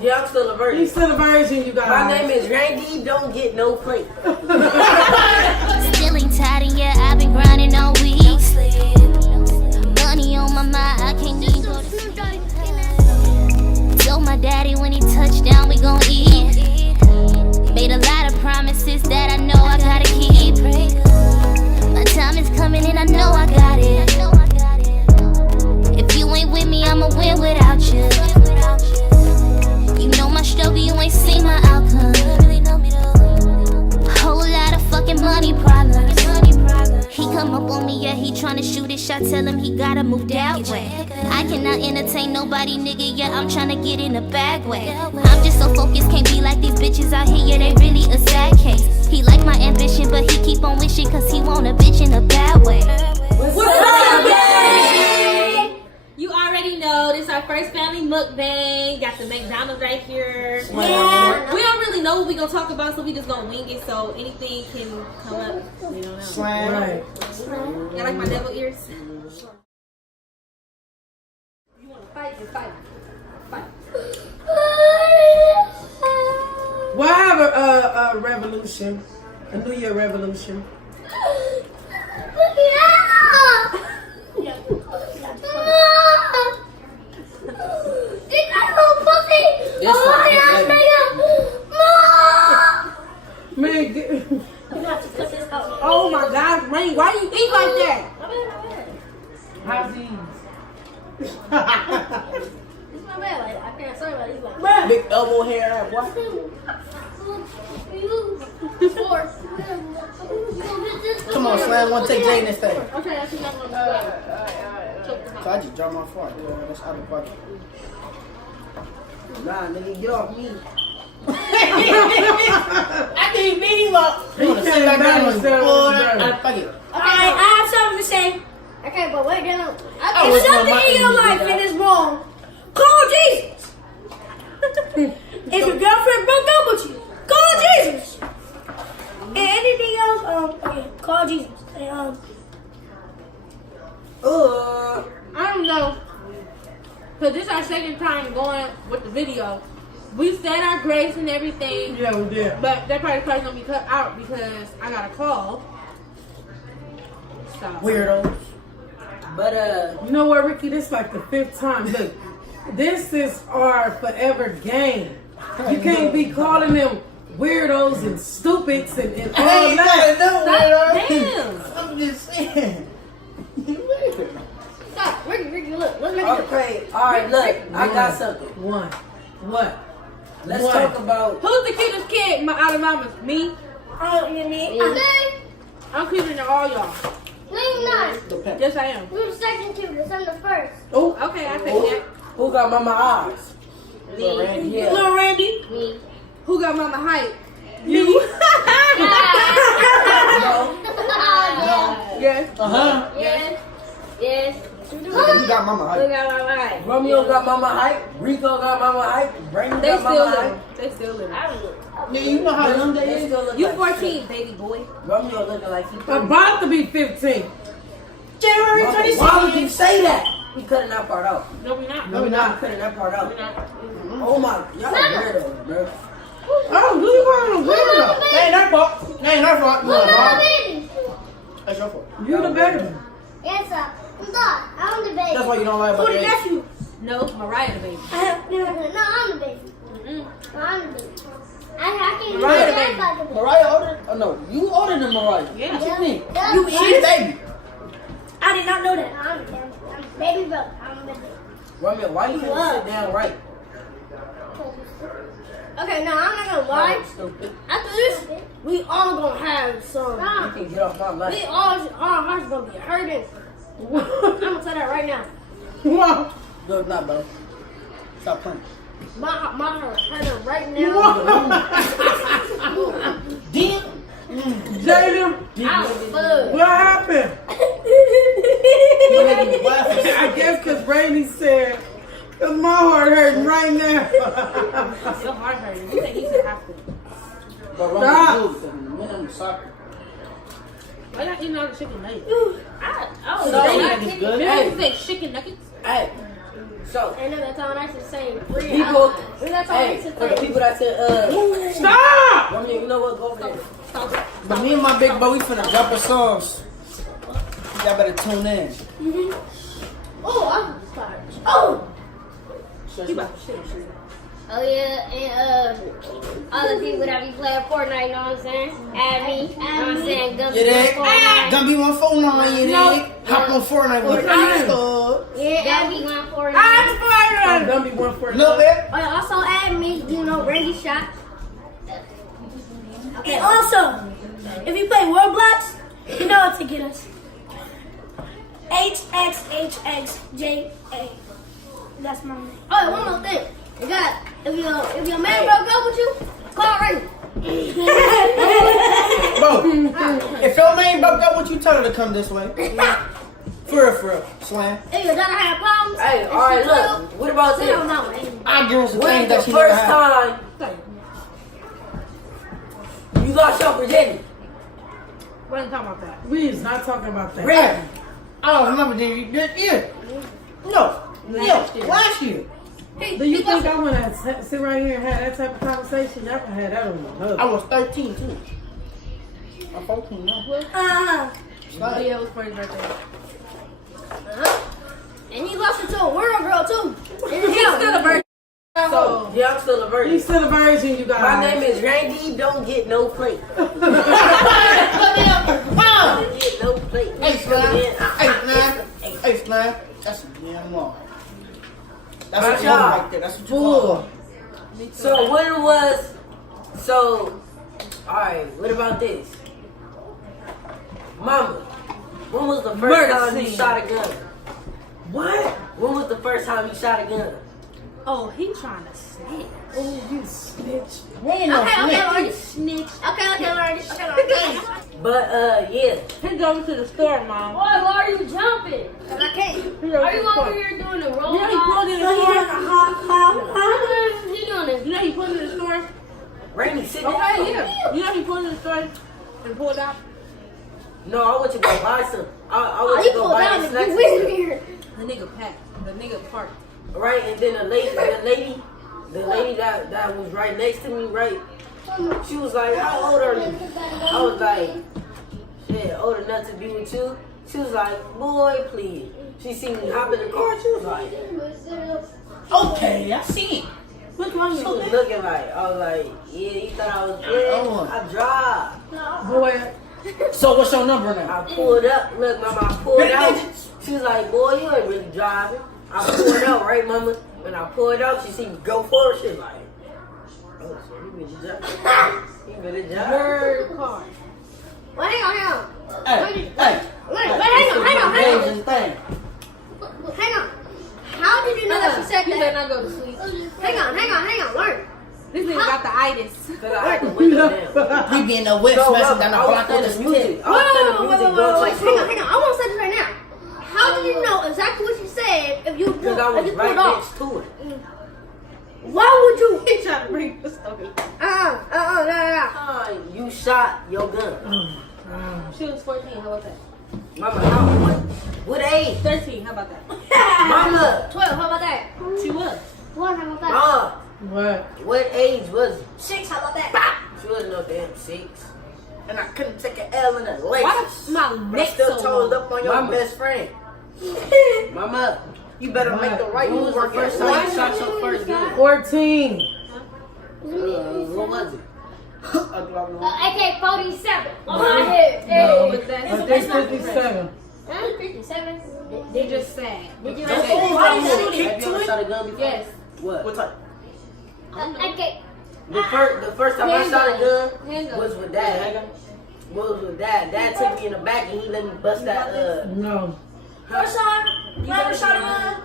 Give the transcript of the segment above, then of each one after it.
Yeah, I'm still a virgin. He's still a virgin, you guys. My name is Randy, don't get no plate. Still ain't tired and yeah, I've been grinding all week. Money on my mind, I can't even go to sleep. Told my daddy when he touched down, we gon' eat. Made a lot of promises that I know I gotta keep. My time is coming and I know I got it. If you ain't with me, I'ma win without you. You know my struggle, you ain't seen my outcome. Whole lot of fucking money problems. He come up on me, yeah, he tryna shoot his shot. Tell him he gotta move that way. I cannot entertain nobody, nigga, yeah, I'm tryna get in a bag way. I'm just so focused, can't be like these bitches out here, yeah, they really a sad case. He like my ambition, but he keep on wishing, cause he want a bitch in a bad way. What's up, gang? You already know, this our first family mukbang. Got the McDonald's right here. Yeah. We don't really know what we gonna talk about, so we just gonna wing it, so anything can come up. We don't know. Slam. Right. You like my devil ears? You wanna fight? Just fight. Fight. We'll have a revolution. A New Year revolution. Man, oh my God, Rain, why do you eat like that? How's he? It's my bad, like, I can't say like he's like Big elbow hair, what? Come on, Slam, want to take Jay in this thing. Okay, I see that one. So I just dropped my phone. That's out of pocket. Nah, nigga, get off me. I didn't beat him up. You want to sit back down and fuck it. Alright, I have something to say. Okay, but wait, then if something in your life that is wrong, call Jesus. If your girlfriend broke up with you, call Jesus. And anything else, okay, call Jesus. And, I don't know. Cause this is our second time going with the video. We said our grace and everything. Yeah, we did. But that part probably gonna be cut out because I got a call. So. Weirdos. But you know what, Ricky? This is like the 5th time. Look, this is our forever game. You can't be calling them weirdos and stupids and all that. Damn. I'm just saying. stop, Ricky, look, let's make it. Okay, alright, look, I got something. What? Let's talk about. Who's the cutest kid out of mamas? Me? Oh, you mean? Okay. I'm cuter than all y'all. No, you're not. Yes, I am. You're second to this. I'm the first. Oh, okay, I take that. Who got mama eyes? Me. Randy, yeah. Little Randy? Me. Who got mama height? you. No. Yes. Yes. Yes. You got mama Who height. got my right? Romeo got mama height. Rico got mama height. Brandon They got still mama living. height. They still living. Yeah, you know how young they is. You 14, baby boy. Romeo looking like he. About to be 15. January 26th. Why would you say that? We cutting that part out. No, we not. No, we're not cutting that part out. Oh my, y'all weirdos, bro. Oh, who you calling a weirdo? That ain't our fault. That ain't our fault. Who's my baby? That's your fault. You the baby. Yes, sir. I'm not. I'm the baby. That's why you don't lie Who about the that. nephew? No, Mariah the baby. No, I'm the baby. No, I'm the baby. I can't Mariah the do baby. that. Mariah older? Oh no, you older than Mariah. Yeah. What you mean? Yeah. You she the baby. I did not know that. I'm the baby brother. I'm the baby. Romeo, why you can't sit down right? Okay, now I'm not gonna lie. Stupid. After this, we all gonna have some. You can get off my life. We all, our hearts gonna be hurting. I'm gonna tell that right now. Wow. No, it's not, bro. Stop playing. My heart hurting right now. Damn. Jaden, what happened? I guess because Randy said, cause my heart hurting right now. Your heart hurting. You think he should have to. But Stop. Romeo, when I'm soccer. Why y'all eating all the chicken nuggets? So, They it's good. You say chicken nuggets? Hey, So, And then that's all I should say. people, That's all I hey, should for the say. people that said, Stop! I mean, you know what, go over there. But me and my big bro, we finna drop our songs. Y'all better tune in. Oh, I'm sorry. Oh! Oh yeah, and all the people that be playing Fortnite, you know what I'm saying? Add me, you know what I'm saying? Gumby You dig? Fortnite. Gumby 149, you dig? Hop on Fortnite with us. Yeah, Gumby 149. I'm gonna be one for No, man. Oh, yeah, also add me, you know, Randy Shot. And also, if you play Roblox, you know what to get us. HXHXJA. That's my name. Oh, and one more thing. You got, if your man broke up with you, call Randy. Bro, if your man broke up with you, tell her to come this way. For real, slam. If your daughter had problems, Hey, alright, look, what about I this? don't know. I give her some When things the that she never first had. time you lost your virginity? We're not talking about that. We is not talking about that. Hey, I don't remember this year. No, last year. Do you think I want to sit right here and have that type of conversation? Never had that on my husband. I was 13 too. I'm 14 now. Yeah, it was for his birthday. And he lost it to a world girl too. He's still a virgin. So, yeah, I'm still a virgin. He's still a virgin, you guys. My name is Randy, don't get no plate. Don't get no plate. Hey, Slam. Hey, Slam. That's a damn law. That's what you want right there. That's what you call it. So, when it was, so, alright, what about this? Mama, when was the first time you shot a gun? What? When was the first time you shot a gun? Oh, he trying to snitch. Oh, you snitch. Ain't no Okay, Lordy. Snitch. Okay, Lordy. But, yeah. He going to the store, mom. Boy, why are you jumping? I can't. Are you over here doing the roll? You know he pulled in the So he has store. a hot. You doing this? You know he pulled in the store. Randy, sit Okay, down. yeah. You know he pulled in the store and pulled out. No, I want you to go buy some. I Oh, want he you to go pulled buy down some and snacks. you and in stuff. here. The nigga packed. The nigga parked. Right, and then the lady that was right next to me, right? She was like, "How old are you?" I was like, "Shit, old enough to be with you." She was like, "Boy, please." She seen me hop in the car. She was like, Okay, I see it. Which one she you was looking like, I was like, "Yeah, you thought I was playing? I drive." Boy, So what's your number now? I pulled up. Look, mama, I pulled out. She was like, "Boy, you ain't really driving." I pulled out, right, mama? When I pulled out, she seen me go forward. She was like, "Oh, shit, you really drive? You really drive?" Your car. Wait, hang on. Hey, Hang on. thing. Hang on. How did you know that she said You better that? not go to sleep. Hang on. Learn. This nigga got the itis. Cause I had the window down. We be in the whip So, smashing down the I was block with playing this the music. tip. I was playing the music going to the floor. Hang on. I want to say this right now. How did you know exactly what she said if you Because I was right pulled off? next to it. Why would you? He trying to bring the story. No. You shot your gun. She was 14. How about that? Mama, how? What age? 13. How about that? Mama, 12. How about that? She was. What? How about that? Mama, what? what age was it? 6. How about that? She wasn't no damn 6. And I couldn't take an L in the leg. Why my But I neck still so told long? up on your Mama. best friend. Mama, you better make the right When move. was the first time you shot your first gun? 14. What was it? AK-47 on my head. No, but that's It's 57. 57. they just sad. Did you Have ever you ever shot a gun before? Yes. What? What type? AK? The first time I shot a gun Handgun. was with Dad. Was with Dad. Dad took me in the back and he let me bust that. No. First time I ever shot a gun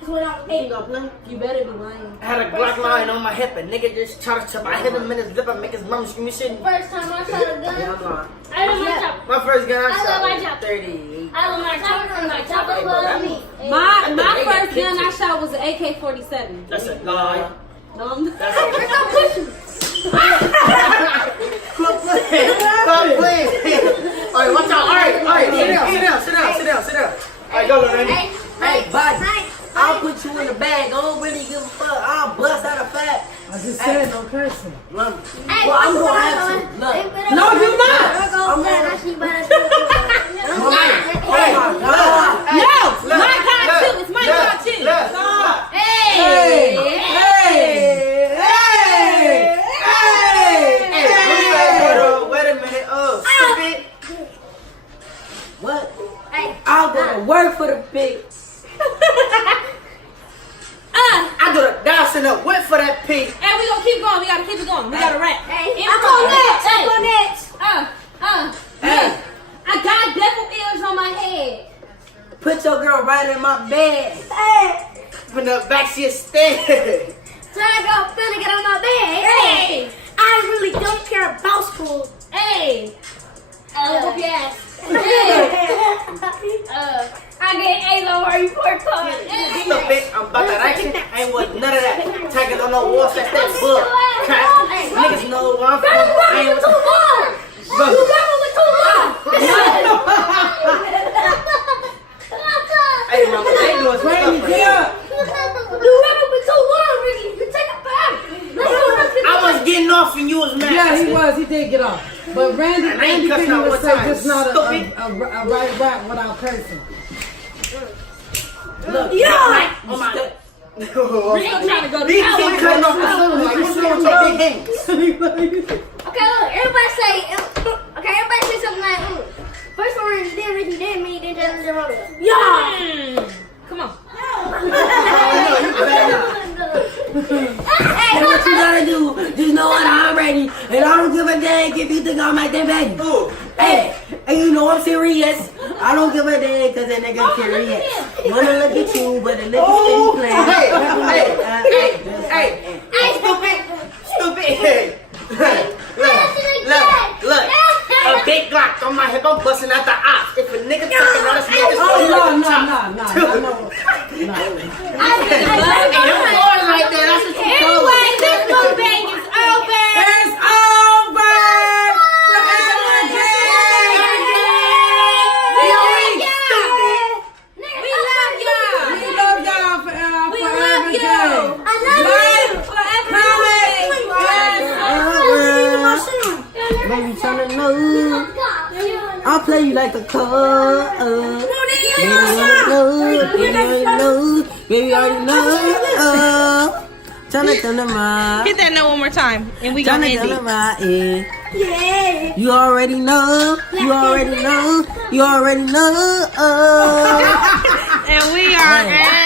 was when I was You 8. gonna play? You better be lying. I had a Glock line on my hip and nigga just shot to I hit him in his lip and make his mom scream and shit. First time I shot a Yeah, gun. I'm lying. I love my job. My first gun I I shot love my was job. 38. I love my job. And my job love me. My they got first gun I pictures. shot was an AK-47. That's a lie. No, I'm That's a Stop pushing. Stop playing. Alright, watch out. Alright. Sit down. Alright, go, Randy. Hey, bud. Night. I'll put you in the bag. I don't really give a fuck. I'll bust out a fat. I just said no cursing. Well, I'm gonna have to. Look. No, you're not. I'm gonna. No, my God too. It's my God too. Hey. Wait a minute. Stupid. What? I'll go to work for the pig. I go to dance in the whip for that pig. And we gonna keep going. We gotta keep it going. We gotta rap. I'm going next. Hey. I got devil ears on my head. Put your girl right in my bed. From the backseat stand. So I go finna get on my bed. Hey. I really don't care about school. Hey. Yes. I get A lower report card. Stupid. I'm about to write it. I ain't want none of that. Tagging on no wall, that's that book. Crap. Niggas know where I'm from. I ain't with Too long. You never went too long. Hey, mama, they doing some Randy, stuff. get up. You never went too long, Ricky. You take it back. I was getting off and you was mad. Yeah, he was. He did get off. But Randy cussing couldn't out even one say time. just not Stupid. a right rap without cursing. Look. Yeah. Oh my. We gonna try to go to These keep cutting off the phone. Like, what's wrong with your big hands? Okay, look. Everybody say something like, first one, then Ricky, then me, then Justin, then Robbie. Yeah. Come on. And what you gotta do, just know what I'm ready. And I don't give a damn if you think I'm at that baby. Hey, and you know I'm serious. I don't give a damn because that nigga serious. Wanna look at you, but the nigga steady playing. Hey, stupid. Hey. Look. A big Glock on my hip, I'm busting out the ops. If a nigga talking out his niggas, No. Hey, them boys right there, that's what you call Anyway, it. this mukbang is over. It's over. We love y'all. We love y'all forever. We love you. I love you. Forever. Baby, tryna know. I'll play you like a car. Baby, I already know. Tryna turn them right. Hit that note one more time, and we gonna Tryna end turn them it. right. Yeah. Yeah. You already know. You already know. And we are.